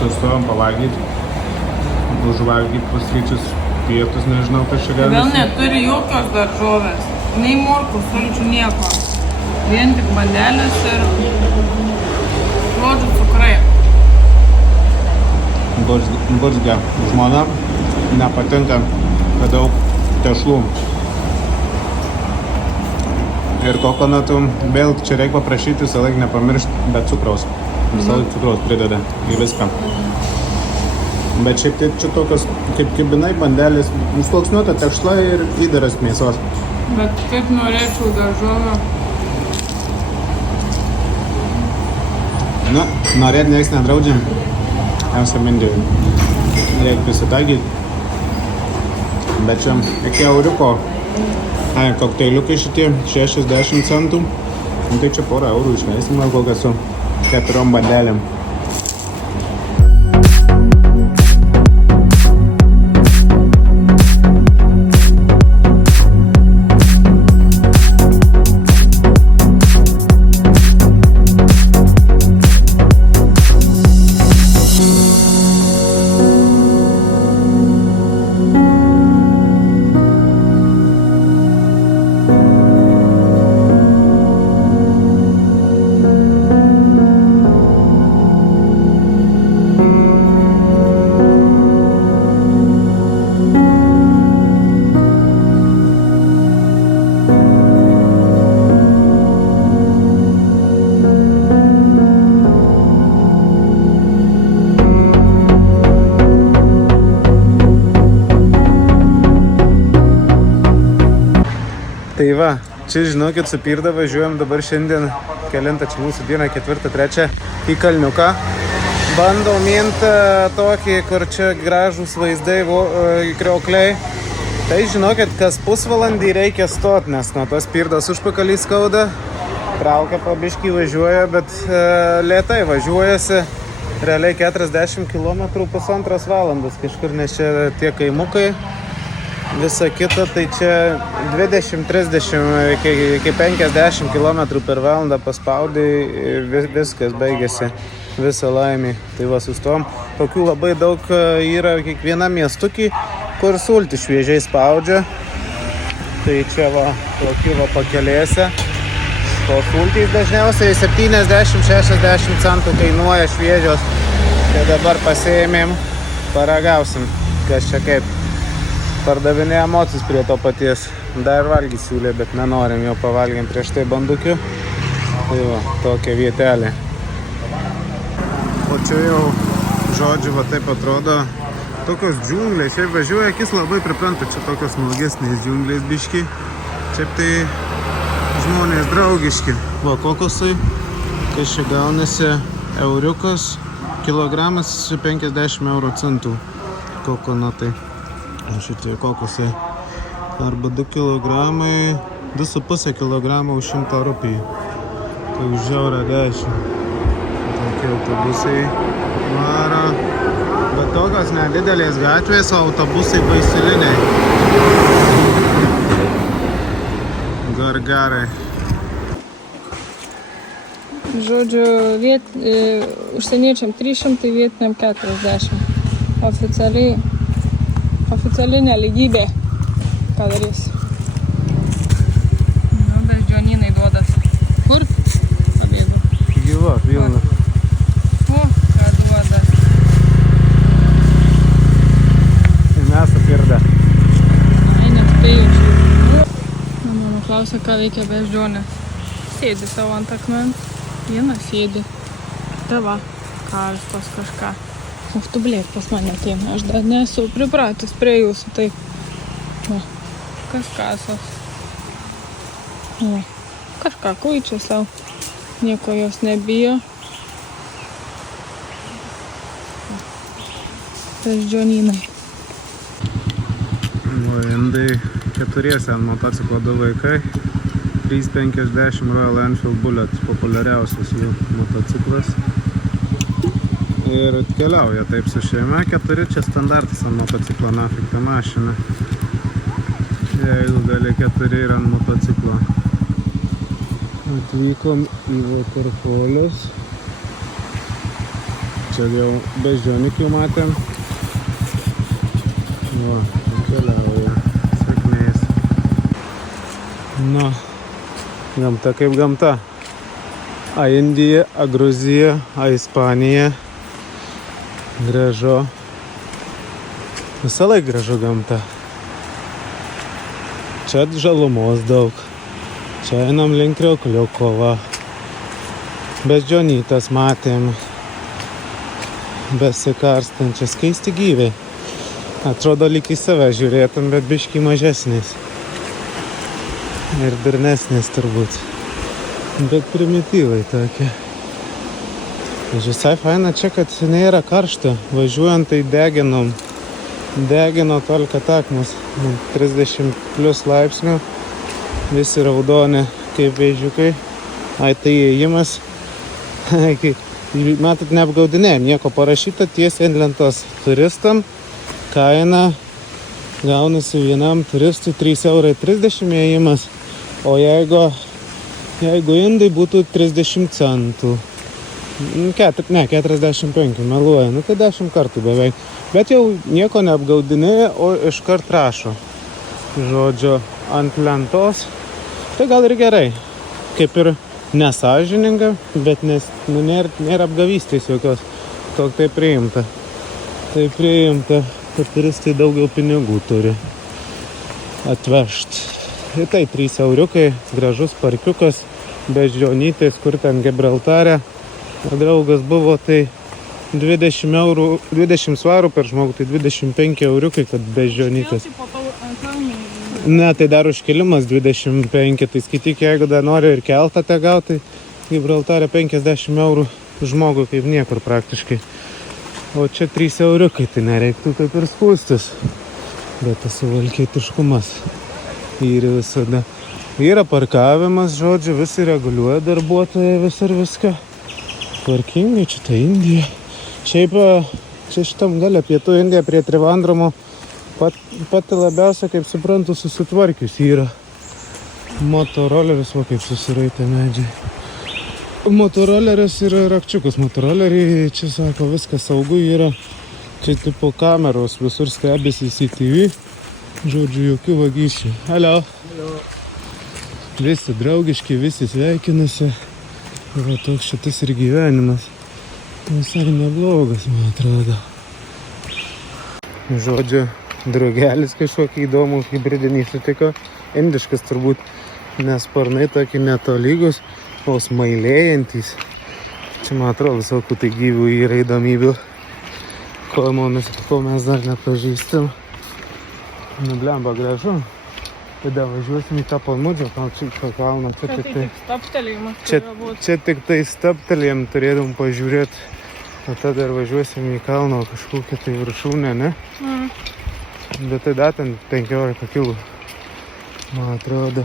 sustojom pavalgyti, užvalgyti pusryčius, pietus, nežinau, kas čia Vėl gaunasi. neturi jokios daržovės, nei morkų, sulčių, nieko. Vien tik bandelės ir žodžių cukrai. Burzgia žmona, nepatinka, kad daug tešlų. Ir kokonatų, vėl čia reikia paprašyti visą laiką nepamiršti, bet cukraus. Visą laiką cukraus prideda į viską. Bet šiaip tai čia tokios kaip kibinai bandelės, sluoksniuota tešla ir įdaras mėsos. Bet kaip norėčiau daržovę. Na, norėt nieks nedraudžia. Esam Indijoj. Reikia prisitaikyti. Bet čia iki euriuko. Kokteiliukai šitie 60 centų. Tai čia porą eurų išleisim gal kokią su 4 bandelėm. Tai va, čia žinokit, su Pirda važiuojam dabar šiandien, kelintą čia mūsų dieną, 4-3, į Kalniuką. Bandom minti tokį, kur čia gražūs vaizdai, kriokliai. Tai žinokit, kas pusvalandį reikia stot, nes nuo tos Pirdos užpakalį skauda. Traukia pabiškį važiuoja, bet lėtai važiuojasi. Realiai 40 km pusantros valandos kažkur, nes čia tie kaimukai. Visa kita, tai čia 20-30 iki 50 km per valandą paspaudai, viskas baigėsi, visa laimė. Tai va, sustojom. Tokių labai daug yra kiekvienam miestukį, kur sultį šviežiai spaudžia. Tai čia va, tokių va pakelėse. O sultys dažniausiai 70-60 centų kainuoja šviežios. Tai dabar pasiėmėm, paragausim, kas čia kaip. Pardavinėja emocijus prie to paties. Dar valgyti siūlė, bet nenorim, jau pavalgėm prieš tai bandukių. Tai va, tokia vietelė. O čia jau, žodžiu, va taip atrodo, tokios džiunglės. Šiaip važiuoja, akis labai pripranta, čia tokios smagesnės džiunglės biški. Šiaip tai žmonės draugiški. Va, kokosai, kas čia gaunasi, euriukas, kilogramas 50 euro centų kokonatai. Šitie kokosai arba 2 kilogramai, 2,5 kilogramą už 100 rupijų. Tai už eurą 10. Tokie autobusai varo. Bet tokios nedidelės gatvės, o autobusai baisiliniai. Gargarai. Žodžiu, užsieniečiam 300, vietiniam 40. Oficiali nelygybė. Ką darys? Nu, beždžionynai duodas. Kur? Pabėgo. Gyva, pilna. O, ką duoda? Mes su Pirda. Ai, nespėju. Mama klausia, ką veikia beždžionė. Sėdi savo ant akmens. Viena sėdi. Tai va, karstos kažką. Uf, tu blėk pas mane ateina, aš dar nesu pripratęs prie jūsų, tai va, kažkasos. Va, kažką kuičia savo, nieko jos nebijo. Beždžionynai. O indai keturiese ant motociklo 2 vaikai. 350 Royal Enfield Bullet, populiariausias jų motociklas. Ir keliauja taip su šeima, 4 čia standartas ant motociklo, nafik ta mašina. Jeigu gali 4 ir ant motociklo. Atvykom į Vakarpolius. Čia Čia jau beždžionikių matėm. Va, keliauja. Sėkmės. Na, gamta kaip gamta. A Indija, a Gruzija, a Ispanija. Gražu. Visąlaik gražu gamta. Čia žalumos daug. Čia einam link Kriokliuko, va. Beždžionytes matėm. Besikarstančias, keisti gyviai. Atrodo, lyg į save žiūrėtum, bet biškį mažesnis. Ir durnesnis turbūt. Bet primityvai tokie. Visai faina čia, kad nėra karšta. Važiuojant tai deginom. Degino tolka takmas. 30 plus laipsnių. Visi raudoni kaip vėžiukai. Ai, tai įėjimas. Matot, neapgaudinė. Nieko parašyta tiesiai ant lentos. Turistam kaina gaunasi vienam turistui 3,30 € įėjimas. O jeigu indai būtų 30 centų. 45, meluoja. Nu tai 10 kartų beveik. Bet jau nieko neapgaudinėja, o iškart rašo. Žodžio ant lentos. Tai gal ir gerai. Kaip ir nesąžininga, bet nėra apgavystės jokios. Tok tai priimta. Tai priimta, kad turistai daugiau pinigų turi atvežt. Ir tai 3 euriukai, gražus parkiukas, beždžionytės, kur ten Gibraltare. Draugas buvo, tai 20 svarų per žmogų, tai 25 euriukai, kad beždžionytės. Ne, tai dar užkelimas 25, tai skaityk, jeigu dar nori ir keltą te gauti, tai Gibraltare 50 eurų žmogų kaip niekur praktiškai. O čia 3 euriukai, tai nereiktų taip ir skūstis. Bet tas suvalkietiškumas yra visada. Yra parkavimas, žodžiu, visi reguliuoja darbuotojai visur viską. Tvarkingai, čia ta Indija. Šiaip čia šitam gale pietų Indija prie Trivandromo pati labiausia, kaip suprantu, susitvarkius yra. Motoroleris, va kaip susiraitė medžiai. Motoroleris yra rakčiukas. Motoroleriai, čia sako, viskas saugu yra. Čia tipo kameros, visur stebisi CCTV. Žodžiu, jokių vagysčių. Hello. Visi draugiški, visi sveikinasi. Va toks šitas ir gyvenimas. Visai neblogas, man atrodo. Žodžiu, draugelis kažkokį įdomų hibridinį sutiko. Indiškas turbūt, nes sparnai tokie netolygus, o smailėjantys. Čia, man atrodo, visokių tai gyvių yra įdomybių, ko mes dar nepažįstam. Nu, blemba, gražu. Tada važiuosim į tą Palmudžio kalną. Čia tik staptelėjimas. Čia tik tai staptelėjim turėtum pažiūrėti. O tada ir važiuosim į kalną kažkokią tai viršūnę, ne? Bet tai dar ten 15 kilų. Man atrodo.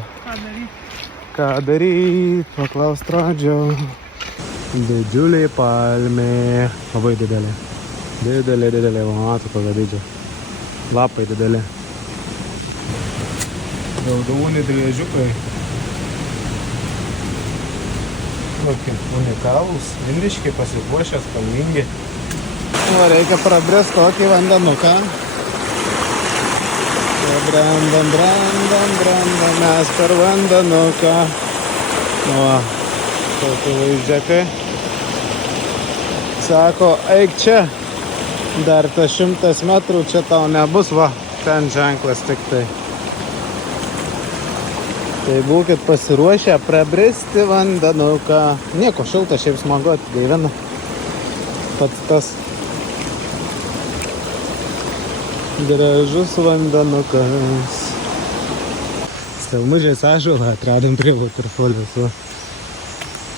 Ką daryt? Paklaus Radžio. Didžiulė palmė. Labai didelė. Didelė. Mato, kokia didžia. Lapai didelė. Raudoni driežiukai. Tokie unikalūs, indiški, pasipuošę, spalvingi. O, reikia prabrist tokį vandenuką. Brandam, mes per vandenuką. O, tokį vaizdžiakai. Sako, eik čia. Dar ta 100 metrų čia tau nebus, va, ten ženklas tik tai. Tai būkit pasiruošę prabristi vandenuką. Nieko, šilta, šiaip smagu, atgaivina. Pats tas gražus vandenukas. Stelmužės ąžuolą atradom prie waterfalės.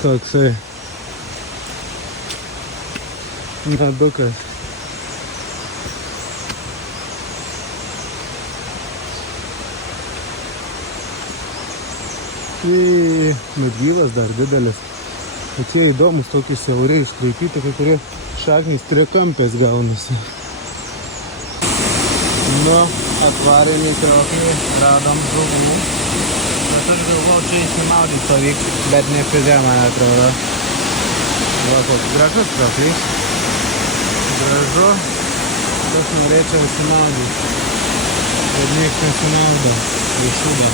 Koksai medukas. Bet gyvas dar didelis. O čia įdomus tokie siauriai iškraipyti, kai kurie šaknys trikampės gaunasi. Nu, akvarinį krioklį radom žuvų. Bet aš galvau čia išsimaudyti pavyks, bet ne pizė, man atrodo. Va, koks gražus krioklys. Gražu. Aš norėčiau užsimaudyti. Bet nieks nesimaudo. Viršūda.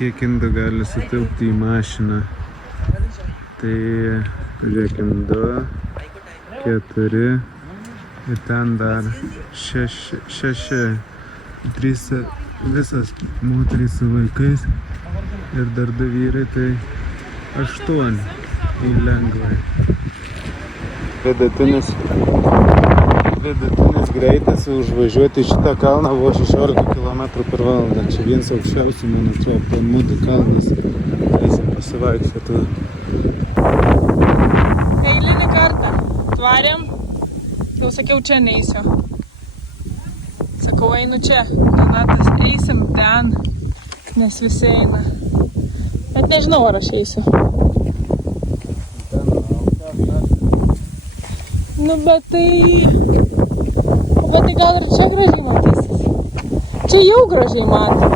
Kiek indų gali sutilpti į mašiną. Tai, žiūrėkim, 2, 4 ir ten dar 6, 3 visas moterys su vaikais ir dar 2 vyrai, tai 8 į lengvai. Vidutinis greitis užvažiuoti šitą kalną buvo 16 km/h. Čia vienas aukščiausių, man atrodo, Palmudų kalnas. Eisim pasivaikščioti. Eilinį kartą tvarėm, jau sakiau, čia neisiu. Sakau, einu čia. Donatas, eisim ten, nes visi eina. Bet nežinau, ar aš eisiu. Nu, bet tai gal ir čia gražiai matysis. Čia jau gražiai matysis.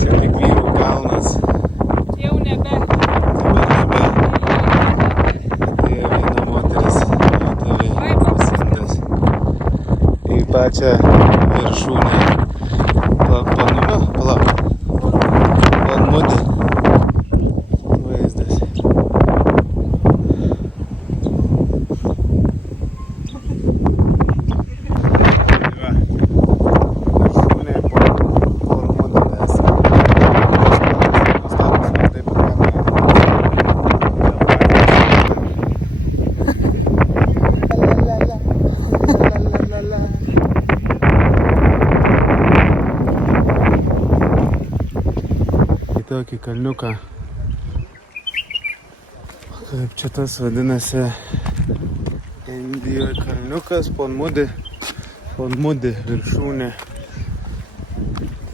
Čia tik vyrų kalnas. Jau nebe. Atėjo viena moteris. Į pačią viršūnę. Palmudį. Vaizdas. Va. Viršūnė Palmudės. Į tokį kalniuką. Kaip čia tas vadinasi, Indijoje kalniukas, Palmudį viršūnė.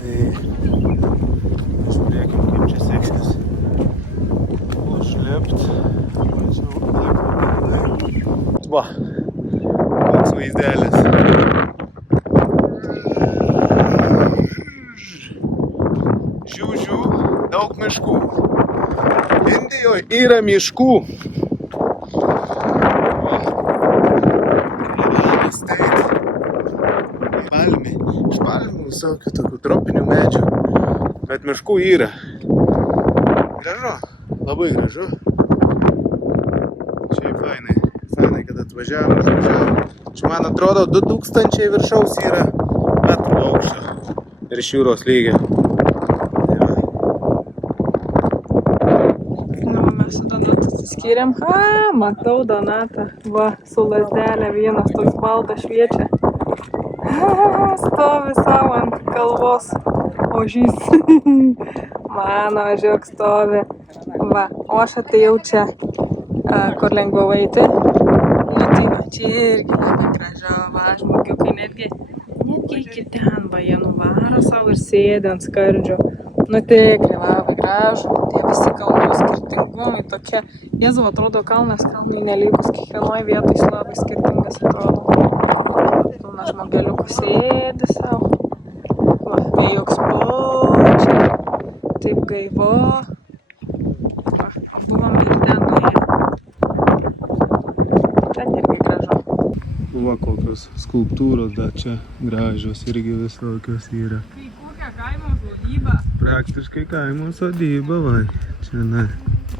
Tai žiūrėkim, kaip čia seksis užlipt. Va, koks vaizdelis. Žiū, daug miškų. Indijoje yra miškų. Iš palmių visokių tokių tropinių medžių. Bet miškų yra. Gražu, labai gražu. Šiaip fainai. Fainai, kad atvažiavom. Čia man atrodo 2000 viršaus yra metrų aukščio. Virš jūros lygio. Mes su Donatu atsiskyrėm. Matau Donatą. Va, su lazdelė vienas toks baltas šviečia. Stovi savo ant kalvos ožys. Mano, žiūrėk, stovi. Va, o aš atėjau čia, kur lengviau eiti. Liutyva, čia irgi labai gražu. Va, žmogiukai netgi iki ten, va, jie nuvaro savo ir sėdi ant skardžio. Nu tikrai, labai gražu. Tie visi kalnų skirtingumai tokie. Jėzau, atrodo, kalnas kalnai nelygus. Kiekvienoj vietoj jis labai skirtingas atrodo. Pilna žmogeliukų sėdi savo. Va, vėjoks pačiai. Taip gaivu. Va, o buvom ir ten nuėję. Ten irgi gražu. Va, kokios skulptūros dar čia gražios irgi visokios yra. Kai kokia kaimo sodyba. Praktiškai kaimo sodyba, va. Čia ne.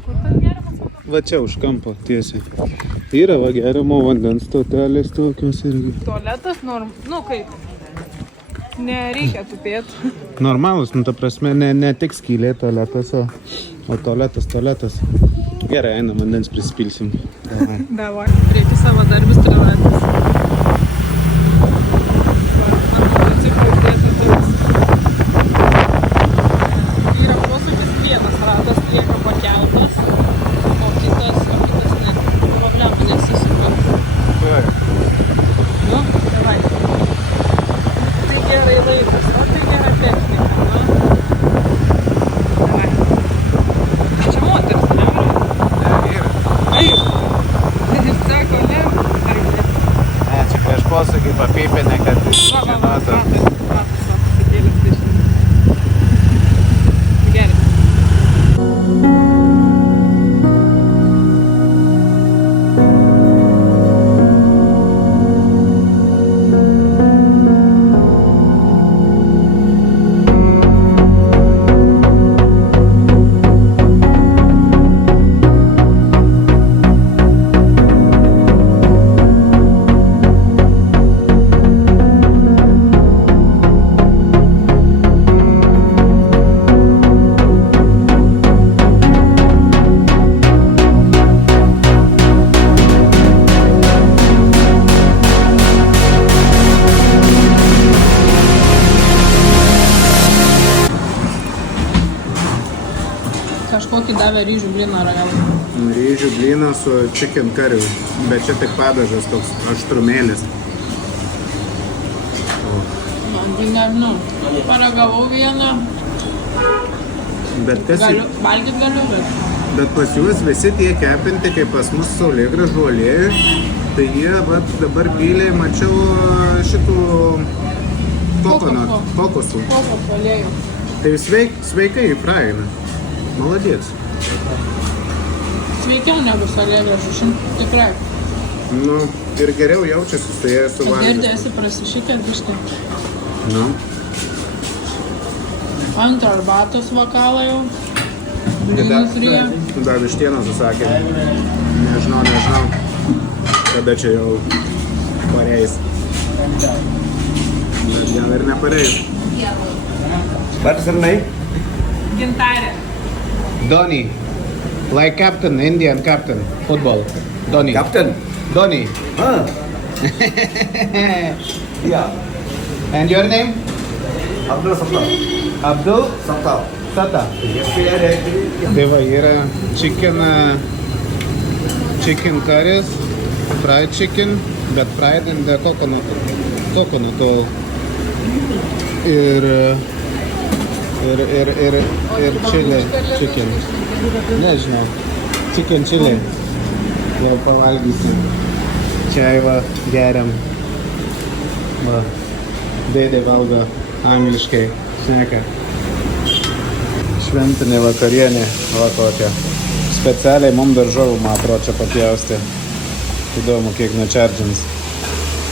Kur tas geriamas sodyba? Va čia už kampo tiesiai. Yra va geriamo vandens stotelės tokios irgi. Tualetas nu kaip, nereikia tupėti. Normalus, nu ta prasme, ne tik skylė tualetas, o tualetas. Gerai, einam, vandens prisipilsim. Davai. Reikia savo darbis treniruotis. Va, ant motociklų dėta taip. Kokį davė ryžių bliną ragavai? Ryžių blyną su chicken curry, bet čia tik padažas toks aštrumėlis. Man tai nežinau. Paragavau vieną. Bet kas Valgyt galiu, Bet pas juos visi tie kepinti, kaip pas mus saulėgrąžų aliejų, tai jie vat, dabar pyliai, mačiau šitų kokosų. Kokosų aliejų. Tai sveikai praeina. Молодец. Sveikiau negu saulėgrąžų, tikrai. Nu, ir geriau jaučiasi su jie Girdė, suvalgęs. esi prasišykęs biškai. Nu, Antrą arbatos vakalą jau. Blynas ryja. dar vištieną susakė. Nežinau. Kada čia jau pareis. Bet gal ir nepareis. What's her name? Gintarė. Dhoni. Like captain, Indian captain. Football. Dhoni. Captain. Dhoni. Huh? Yeah. And your name? Abdul Sattar. Abdul Sattar. Sata. Yesterday, Tai va, yra chicken curries, fried chicken, bet fried in the coconut oil. Ir chili chicken. Nežinau. Chicken chili. Jau pavalgysim. Čia va geriam. Va. Dėdė valgo angliškai. Šneka. Šventinė vakarienė, va tokia. Specialiai mums daržovų, man atrodo, čia papjausti. Įdomu, kiek nečerdžins.